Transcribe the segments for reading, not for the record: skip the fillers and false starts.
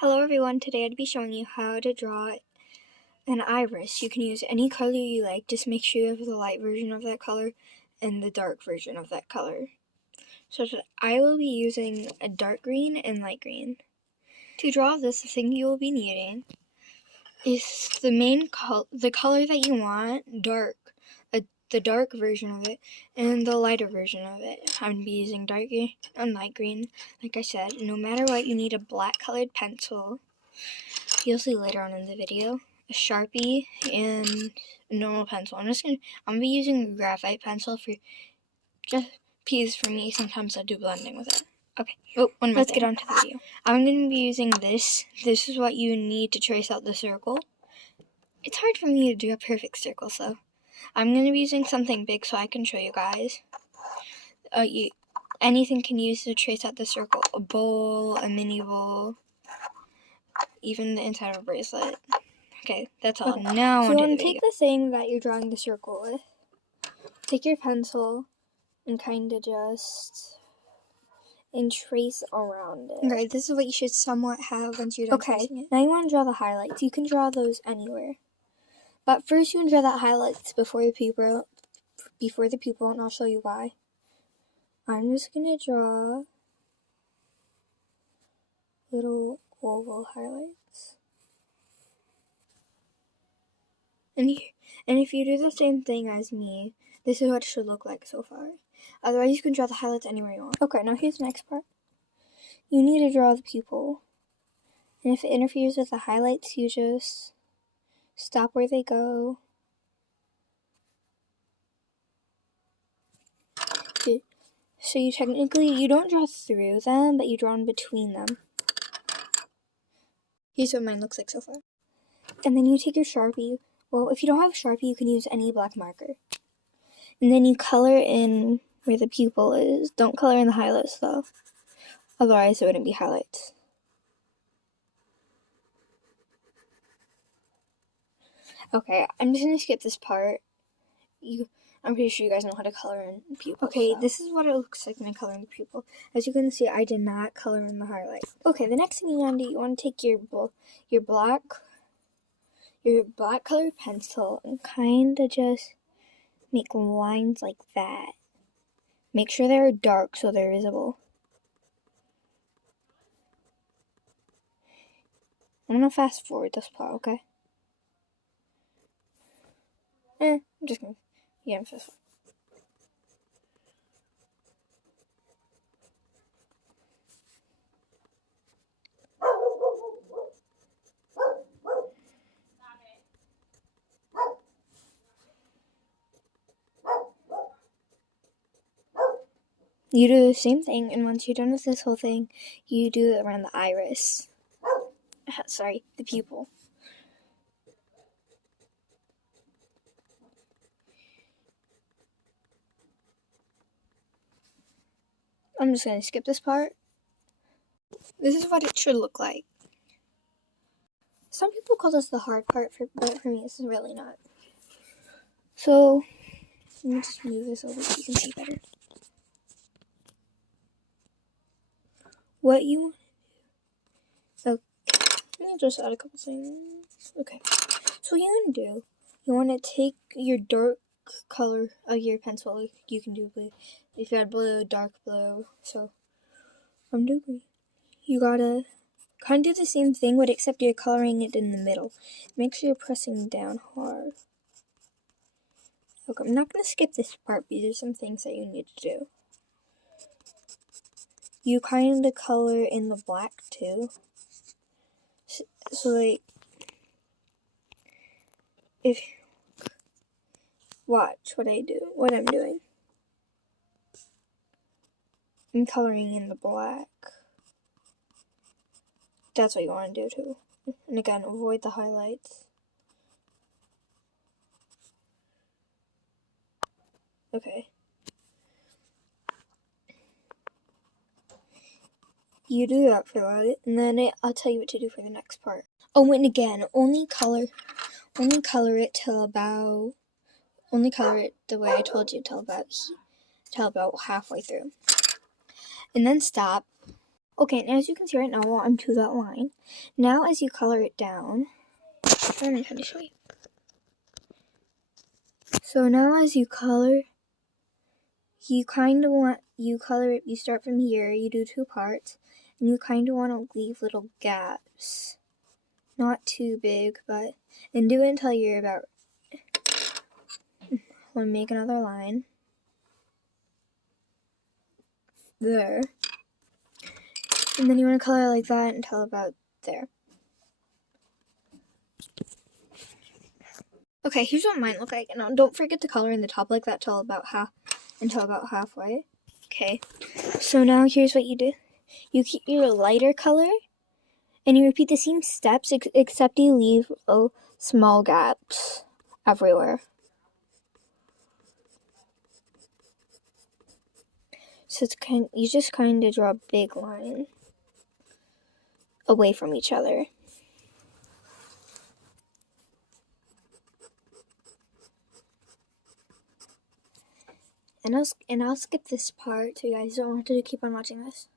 Hello everyone, today I'd be showing you how to draw an iris. You can use any color you like, just make sure you have the light version of that color and the dark version of that color. So I will be using a dark green and light green. To draw this, the thing you will be needing is the color that you want, dark, the dark version of it, and the lighter version of it. I'm going to be using dark green and light green. Like I said, no matter what, you need a black colored pencil. You'll see later on in the video, a Sharpie and a normal pencil. I'm gonna be using a graphite pencil because for me, sometimes I do blending with it. Okay, let's get on to the video. I'm gonna be using this. This is what you need to trace out the circle. It's hard for me to do a perfect circle, so I'm gonna be using something big so I can show you guys. Anything can use to trace out the circle. A bowl, a mini bowl, even the inside of a bracelet. Okay, that's all. Okay. Now so you want to take the thing that you're drawing the circle with. Take your pencil and kind of just trace around it. Okay, this is what you should somewhat have once you're done tracing it. Now you want to draw the highlights. You can draw those anywhere. But first you want to draw that highlights before the pupil, and I'll show you why. I'm just going to draw little oval highlights. And if you do the same thing as me, this is what it should look like so far. Otherwise, you can draw the highlights anywhere you want. Okay, now here's the next part. You need to draw the pupil. And if it interferes with the highlights, you just stop where they go. So you don't draw through them, but you draw in between them. Here's what mine looks like so far. And then you take your Sharpie. Well, if you don't have a Sharpie, you can use any black marker. And then you color in where the pupil is. Don't color in the highlights, though. Otherwise, it wouldn't be highlights. Okay, I'm just going to skip this part. I'm pretty sure you guys know how to color in pupil. Okay, so this is what it looks like when I color in the pupil. As you can see, I did not color in the highlight. Okay, the next thing you want to do, you want to take your black colored pencil and kind of just make lines like that. Make sure they're dark so they're visible. I'm going to fast forward this part, okay? I'm just going to, I'm fast forward. You do the same thing, and once you're done with this whole thing, you do it around the iris. Sorry, the pupil. I'm just going to skip this part. This is what it should look like. Some people call this the hard part, but for me, this is really not. So, let me just move this over so you can see better. What you want to do, let me just add a couple things. Okay, so what you want to do, you want to take your dark color of your pencil. You can do blue. If you had blue, dark blue. So, I'm doing green. You gotta kind of do the same thing, but except you're coloring it in the middle. Make sure you're pressing down hard. Okay, I'm not going to skip this part because there's some things that you need to do. You kind of color in the black too. So like, watch what I'm doing. I'm coloring in the black. That's what you want to do too. And again, avoid the highlights. Okay. You do that for that, and then I'll tell you what to do for the next part. Oh, and again, only color it the way I told you till about halfway through, and then stop. Okay, and as you can see right now, I'm to that line. Now as you color it down, I'm trying to show you. So now as you color, you color it, you start from here, you do 2 parts, and you kind of want to leave little gaps. Not too big, and do it until you're about, we'll make another line. There. And then you want to color like that until about there. Okay, here's what mine look like. Now don't forget to color in the top like that until about halfway. Okay, so now here's what you do. You keep your lighter color, and you repeat the same steps, except you leave small gaps everywhere. So you just kind of draw a big line away from each other. And I'll skip this part so you guys don't have to keep on watching this.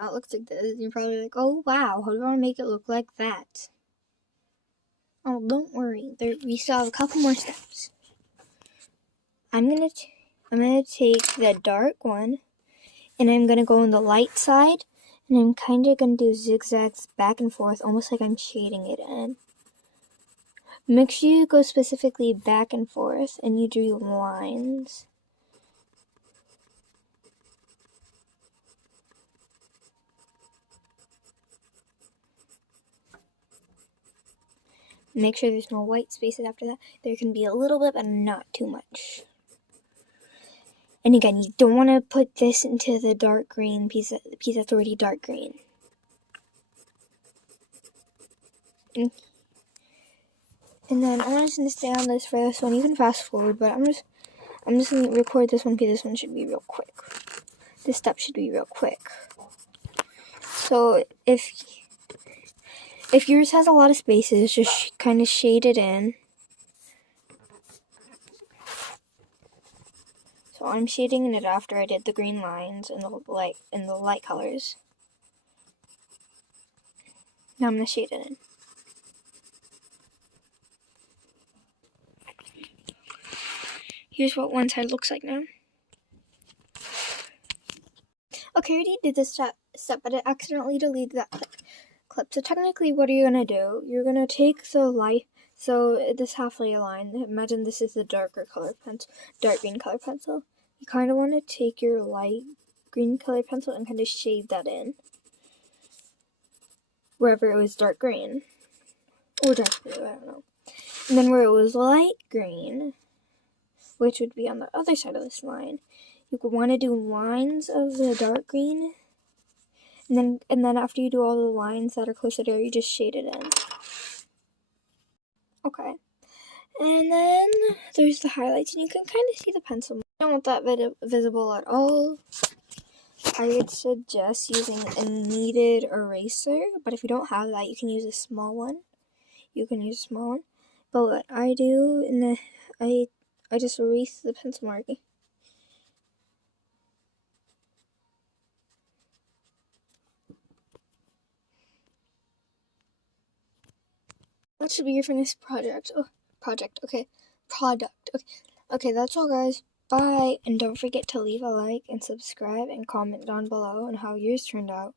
Now it looks like this. You're probably like, oh wow, how do I want to make it look like that? Oh, don't worry. We still have a couple more steps. I'm gonna take the dark one, and I'm gonna go on the light side, and I'm kind of gonna do zigzags back and forth, almost like I'm shading it in. Make sure you go specifically back and forth, and you do lines. Make sure there's no white spaces after that. There can be a little bit, but not too much. And again, you don't want to put this into the dark green piece that's already dark green. And then I want to stay on this for this one. You can fast forward, but I'm just going to record this one because this one should be real quick. This step should be real quick. So if yours has a lot of spaces, just kind of shade it in. So I'm shading it after I did the green lines and the light colors. Now I'm going to shade it in. Here's what one side looks like now. Okay, I already did this step, but I accidentally deleted that clip. So technically, what are you going to do? You're going to take the light, so this halfway line, imagine this is the dark green color pencil. You kind of want to take your light green color pencil and kind of shade that in. Wherever it was dark green. Or dark blue, I don't know. And then where it was light green, which would be on the other side of this line, you could want to do lines of the dark green, and then after you do all the lines that are closer there, you just shade it in. Okay, and then there's the highlights, and you can kind of see the pencil. I don't want that visible at all. I would suggest using a kneaded eraser, but if you don't have that, you can use a small one. But what I do, I just erase the pencil marking. That should be your finished project. Okay. Okay, that's all, guys. Bye. And don't forget to leave a like and subscribe and comment down below on how yours turned out.